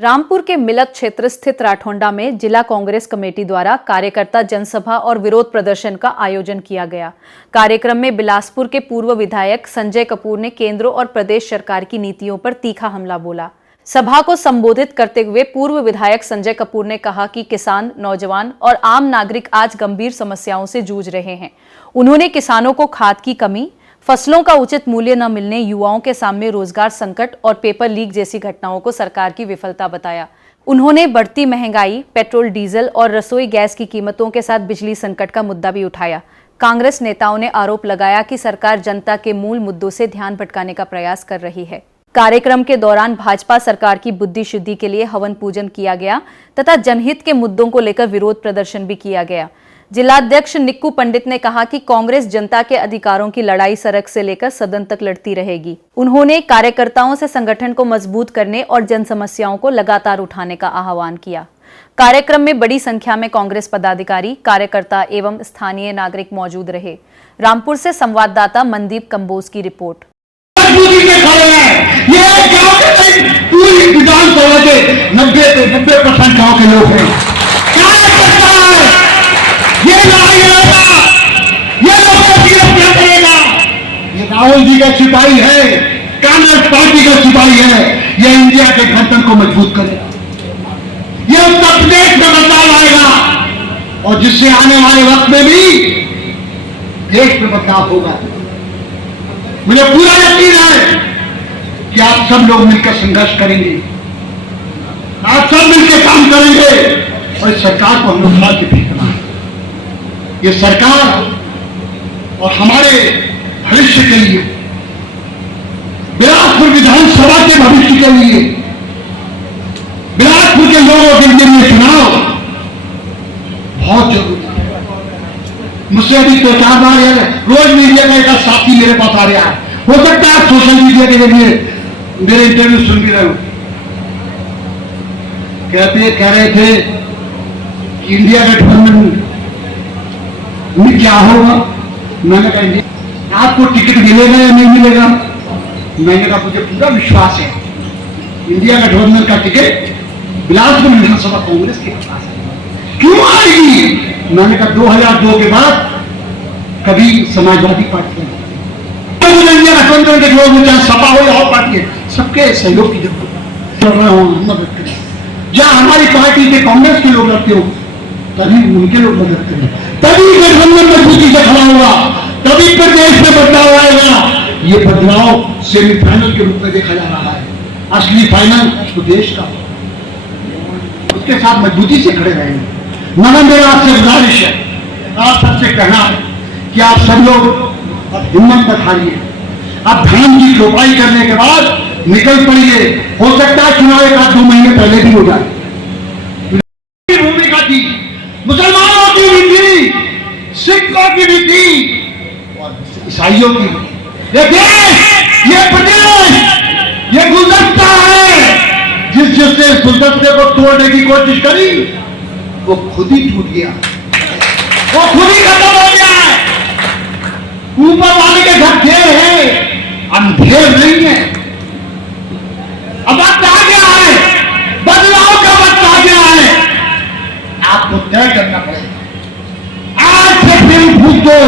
रामपुर के मिलक क्षेत्र स्थित राठौंडा में जिला कांग्रेस कमेटी द्वारा कार्यकर्ता जनसभा और विरोध प्रदर्शन का आयोजन किया गया। कार्यक्रम में बिलासपुर के पूर्व विधायक संजय कपूर ने केंद्र और प्रदेश सरकार की नीतियों पर तीखा हमला बोला। सभा को संबोधित करते हुए पूर्व विधायक संजय कपूर ने कहा कि किसान, नौजवान और आम नागरिक आज गंभीर समस्याओं से जूझ रहे हैं। उन्होंने किसानों को खाद की कमी, फसलों का उचित मूल्य न मिलने, युवाओं के सामने रोजगार संकट और पेपर लीक जैसी घटनाओं को सरकार की विफलता बताया। उन्होंने बढ़ती महंगाई, पेट्रोल, डीजल और रसोई गैस की कीमतों के साथ बिजली संकट का मुद्दा भी उठाया। कांग्रेस नेताओं ने आरोप लगाया कि सरकार जनता के मूल मुद्दों से ध्यान भटकाने का प्रयास कर रही है। कार्यक्रम के दौरान भाजपा सरकार की बुद्धि शुद्धि के लिए हवन पूजन किया गया तथा जनहित के मुद्दों को लेकर विरोध प्रदर्शन भी किया गया। जिलाध्यक्ष निक्कू पंडित ने कहा कि कांग्रेस जनता के अधिकारों की लड़ाई सड़क से लेकर सदन तक लड़ती रहेगी। उन्होंने कार्यकर्ताओं से संगठन को मजबूत करने और जन समस्याओं को लगातार उठाने का आह्वान किया। कार्यक्रम में बड़ी संख्या में कांग्रेस पदाधिकारी, कार्यकर्ता एवं स्थानीय नागरिक मौजूद रहे। रामपुर से संवाददाता मनदीप कंबोज की रिपोर्ट। पूरी विधानसभा के 90% गांव के लोग हैं। क्या करता है? ये लड़ाई लड़ेगा, ये लोग क्या करेगा? ये राहुल जी का सिपाही है, कांग्रेस पार्टी का सिपाही है। ये इंडिया के गणतंत्र को मजबूत करेगा, ये उत्तर प्रदेश में बदलाव आएगा और जिससे आने वाले वक्त में भी देश में बदलाव होगा। मुझे पूरा यकीन है कि आप सब लोग मिलकर संघर्ष करेंगे, आप सब मिलकर काम करेंगे और इस सरकार को हम लोग उठा के फेंकना है। ये सरकार और हमारे भविष्य के लिए, बिलासपुर विधानसभा के भविष्य के लिए, बिलासपुर के लोगों के लिए चुनाव बहुत जरूरी है। मुझसे अभी 2-4 बार रोज मीडिया का एक साथी मेरे पास आ रहा है। हो सकता है सोशल मीडिया के जरिए मेरे इंटरव्यू सुन भी रहे हो। कह रहे थे कि इंडिया गठबंधन में क्या होगा। मैंने कहा आपको टिकट मिलेगा या नहीं मिलेगा? मैंने कहा मुझे पूरा विश्वास है इंडिया गठबंधन का टिकट बिलासपुर विधानसभा कांग्रेस के पास है। क्यों आएगी? मैंने कहा 2002 के बाद कभी समाजवादी पार्टी इंडिया गठबंधन के लोग, चाहे सपा हो या और पार्टी है, सबके सहयोग की जरूरत है। जहां हमारी पार्टी के कांग्रेस के लोग लड़ते हो तभी उनके लोग मदद करें, तभी गठबंधन मजबूती से खड़ा होगा, तभी प्रदेश में बदलाव आएगा। ये बदलाव सेमीफाइनल के रूप में देखा जा रहा है, असली फाइनल तो देश का, उसके साथ मजबूती से खड़े रहेंगे। मगर मेरा आपसे गुजारिश है, आप सबसे कहना है कि आप सब लोग अब हिम्मत मत हारिए। अब धान की रोपाई करने के बाद निकल पड़िए। हो सकता है चुनाव 1-2 महीने पहले भी हो जाए। भूमिका थी, मुसलमानों की भी थी, सिखों की भी थी और ईसाइयों की भी। ये देश, ये प्रदेश, ये गुलदस्ता है। जिसने इस गुलदस्ते को तोड़ने की कोशिश करी वो खुद ही टूट गया, वो खुद ही खत्म हो गया है। ऊपर वाले के घर ढेर है, अंधेर नहीं है। अब वक्त आ गया है, बदलाव का वक्त आ गया है। आपको तय करना पड़ेगा। आज से फिर भूल दो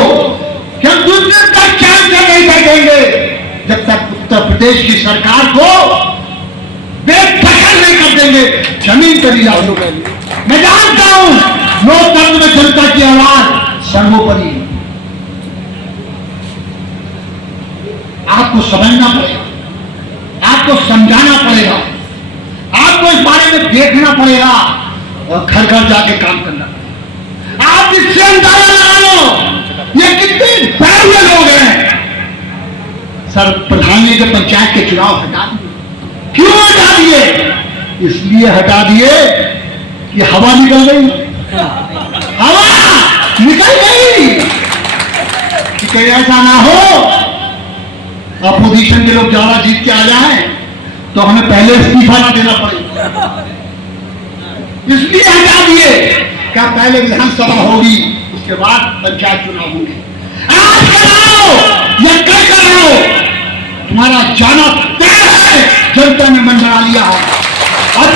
कि हम दूसरे तक चैन से नहीं बैठेंगे जब तक उत्तर प्रदेश की सरकार को बेदखल नहीं कर देंगे। जमीन पर लिया मैं जानता हूं लोकतंत्र में जनता की आवाज सर्वोपरि है। आपको समझना पड़ेगा, आपको समझाना पड़ेगा, आपको इस बारे में देखना पड़ेगा और घर घर जाके काम करना पड़ेगा। आप इससे अंदाजा लगा लो ये कितने बैठे लोग हैं। सर प्रधानी के पंचायत के चुनाव हटा दिए। क्यों हटा दिए? इसलिए हटा दिए कि हवा निकल गई, हवा निकल गई कि कहीं ऐसा ना हो अपोजिशन के लोग ज्यादा जीत के आ जाए तो हमें पहले इस्तीफा ना देना पड़े, इसलिए हटा दिए। क्या पहले विधानसभा होगी, उसके बाद पंचायत चुनाव होंगे। आज कराओ या कल कराओ, तुम्हारा जाना तय है। जनता ने मन बना लिया है। और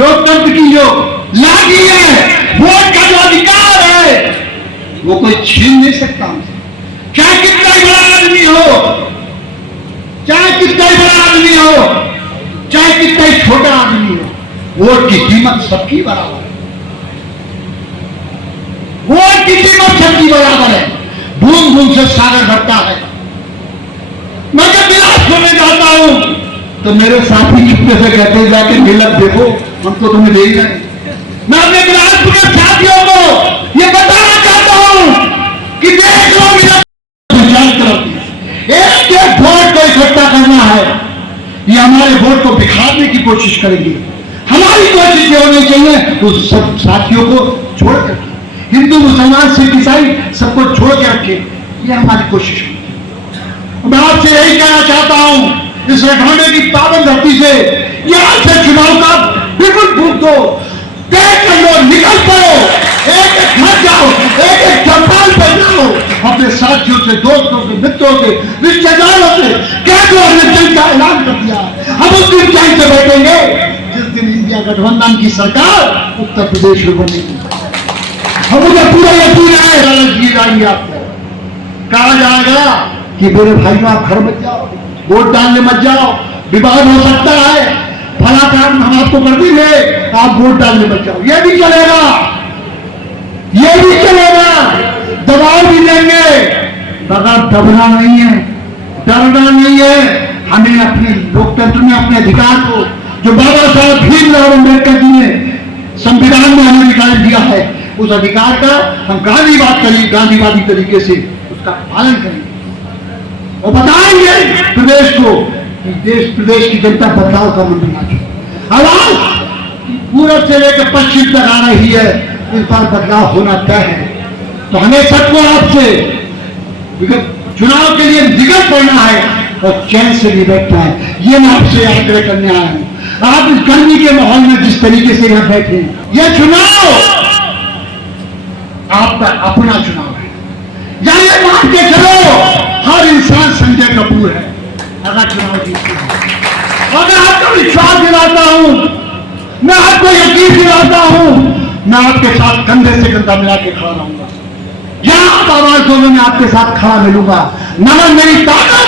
लोकतंत्र की जो लाठी है, वोट का जो अधिकार है, वो कोई छीन नहीं सकता हमसे। चाहे कितना ही बड़ा आदमी हो, चाहे कितना ही बड़ा आदमी हो, चाहे कितना ही छोटा आदमी हो, वोट की कीमत सबकी बराबर है। वोट की कीमत सबकी बराबर है। बूंद बूंद से सागर भरता है। मैं जब बिलासपुर में जाता हूं तो मेरे साथी चुपके से कहते हैं जाके नीलक देखो, हमको तुम्हें दे ही नहीं। मैं अपने बिलासपुर के साथियों को ये बताना चाहता हूं कि देख लो एक एक वोट को इकट्ठा करना है। ये हमारे वोट को बिखारने की कोशिश करेंगे। हमारी कोशिश ये होनी चाहिए उस सब साथियों को छोड़ करके, हिंदू मुसलमान सिख ईसाई सबको छोड़ के रखे, ये हमारी कोशिश है। मैं आपसे यही कहना चाहता हूं, इस रठौंडे की पावन धरती से यहां से चुनाव का बिल्कुल भूख दो, तय कर लो, निकल पड़ो, एक एक घर जाओ, एक एक चौपाल पर जाओ, अपने साथियों से, दोस्तों से, मित्रों से, रिश्तेदारों से कह दो हमने जंग का ऐलान कर दिया। हम उस दिन जंग से बैठेंगे जिस दिन इंडिया गठबंधन की सरकार उत्तर प्रदेश में बनेगी। हम मुझे पूरा यकीन है जाएंगे आपको। कहा जाएगा कि मेरे भाइयों आप घर मत जाओ, वोट डालने मत जाओ, विवाद हो सकता है, फला काम हम आपको कर देंगे, आप वोट डालने मत जाओ। ये भी चलेगा, ये भी चलेगा, दबाव भी देंगे, मगर दबना नहीं है, डरना नहीं है। हमें अपने लोकतंत्र में अपने अधिकार को, जो बाबा साहब भीमराव अम्बेडकर जी ने संविधान में हमें निकाल दिया है, उस अधिकार का हम गांधीवादी तरीके से उसका पालन करेंगे और बताएंगे प्रदेश को कि प्रदेश की जनता बदलाव का मन बना चुकी। आवाज पूरब से लेकर पश्चिम तक आ रही है, इस बार बदलाव होना तय है। तो हमें सबको आपसे चुनाव के लिए निकल पड़ना है और चैन से नहीं बैठना है। ये मैं आपसे आग्रह करने आया हूं। आप इस गर्मी के माहौल में जिस तरीके से यहाँ बैठे हैं, यह चुनाव आपका अपना चुनाव है। या ये मान के चलो हर इंसान संजय कपूर है अगर चुनाव जीतते हैं। अगर आपको विश्वास दिलाता हूं, मैं आपको यकीन दिलाता हूं, मैं आपके साथ कंधे से कंधा मिला के खड़ा रहूंगा। यहां आप आवाज दो, मैं आपके साथ खड़ा मिलूंगा। मगर मेरी ताकत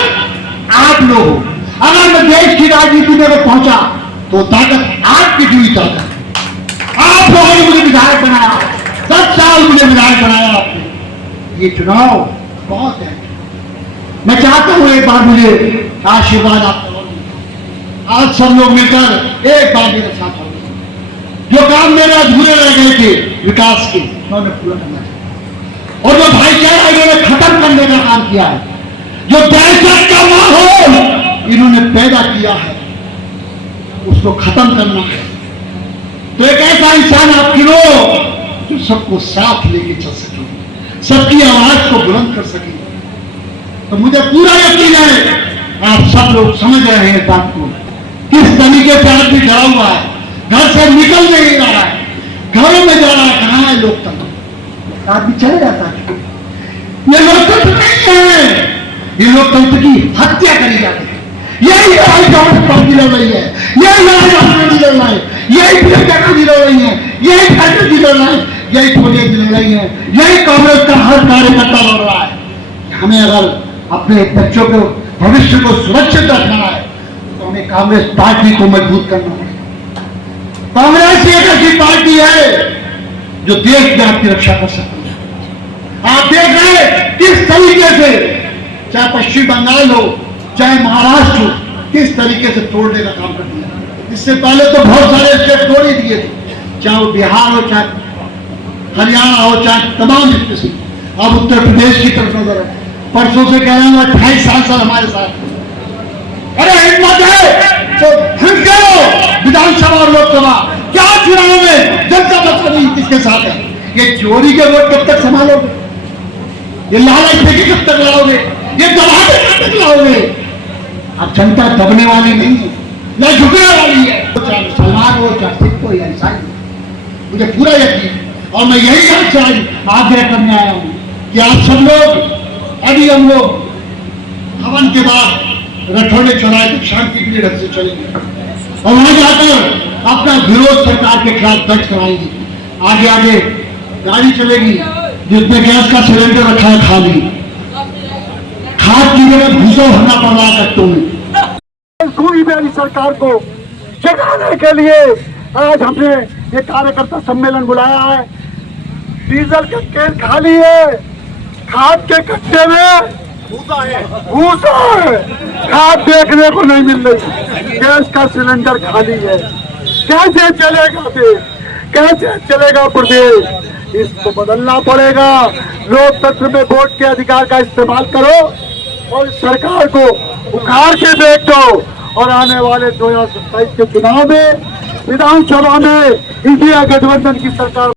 आप लोग हो। अगर मैं देश की राजनीति में पहुंचा तो ताकत आपकी जुड़ी ताकत। आप लोगों ने मुझे विधायक बनाया, 10 साल मुझे विधायक बनाया आपने। ये चुनाव बहुत है। मैं चाहता हूं एक बार मुझे आशीर्वाद आप आज सब लोग मिलकर एक बार मेरे साथ हो। जो काम मेरे अधूरे रह गए थे विकास के, उन्होंने पूरा करना चाहिए। और जो भाईचारा इन्होंने खत्म करने का काम किया है, जो दहशत का माहौल इन्होंने पैदा किया है, उसको खत्म करना है। तो एक ऐसा इंसान आप चुनो जो सबको साथ लेके चल सके, सबकी आवाज को बुलंद कर सके। तो मुझे पूरा यकीन है आप सब लोग समझ रहे हैं इस बात को, किस तरीके से आदमी डरा हुआ है, घर से निकल नहीं रहा है, घरों में जा रहा है। कहां है लोकतंत्र? आदमी चले जाता है। ये लोकतंत्र नहीं है, ये लोकतंत्र की हत्या करी जाती है। यही कांग्रेस पार्टी लड़ रही है, यही राहुल गांधी लड़ रहा है, यही प्रियंका गांधी लड़ रही है, यही ठाकुर जी लड़ रहा है, यही सोनिया जी लड़ रही है, यही कांग्रेस का हर कार्यकर्ता लड़ रहा है। हमें अगर अपने बच्चों को भविष्य को सुरक्षित रखना है तो हमें कांग्रेस पार्टी को मजबूत करना है। कांग्रेस एक ऐसी पार्टी है जो देश में आपकी रक्षा कर सकती है। आप देख रहे हैं किस तरीके से, चाहे पश्चिम बंगाल हो चाहे महाराष्ट्र हो, किस तरीके से तोड़ने का काम कर दिया। इससे पहले तो बहुत सारे स्टेट तोड़ ही दिए थे, चाहे वो बिहार हो, चाहे हरियाणा हो, चाहे तमाम स्टेट। अब उत्तर प्रदेश की तरफ नजर है। परसों से कह रहे हैं 28 सांसद हमारे साथ। अरे हिम्मत है तो हिट करो विधानसभा और लोकसभा। क्या चुनाव में जनता बच रही किसके साथ है? ये चोरी के वोट कब तक संभालोगे? ये लालच देके कब तक लाओगे? ये दबा के कब तक लाओगे? अब जनता दबने वाली नहीं है, न झुकने वाली है। चाहे मुसलमान हो, चाहे सिख हो या ईसाई हो, मुझे पूरा यकीन। और मैं यही आपसे आज आग्रह करने आया हूं कि आप सब लोग, अभी हम लोग हवन के बाद रठौड़े चढ़ाए शांति के लिए ढंग से चलेंगे। और वहां जाकर अपना विरोध सरकार के खिलाफ दर्ज कराएंगे। आगे आगे गाड़ी चलेगी जिसमें गैस का सिलेंडर रखा है खाली, खाद की जगह भूसा भरना पड़ रहा है कट्टों में। सूरी मेरी सरकार को जगाने के लिए आज हमने ये कार्यकर्ता सम्मेलन बुलाया है। डीजल का कैन खाली है, खाद के कट्टे में भूसा है, खाद देखने को नहीं मिल रही, गैस का सिलेंडर खाली है। कैसे चलेगा देश, कैसे चलेगा प्रदेश? इसको बदलना पड़ेगा। लोकतंत्र में वोट के अधिकार का इस्तेमाल करो और सरकार को उखाड़ के देख दो और आने वाले 2027 के चुनाव में विधानसभा में इंडिया गठबंधन की सरकार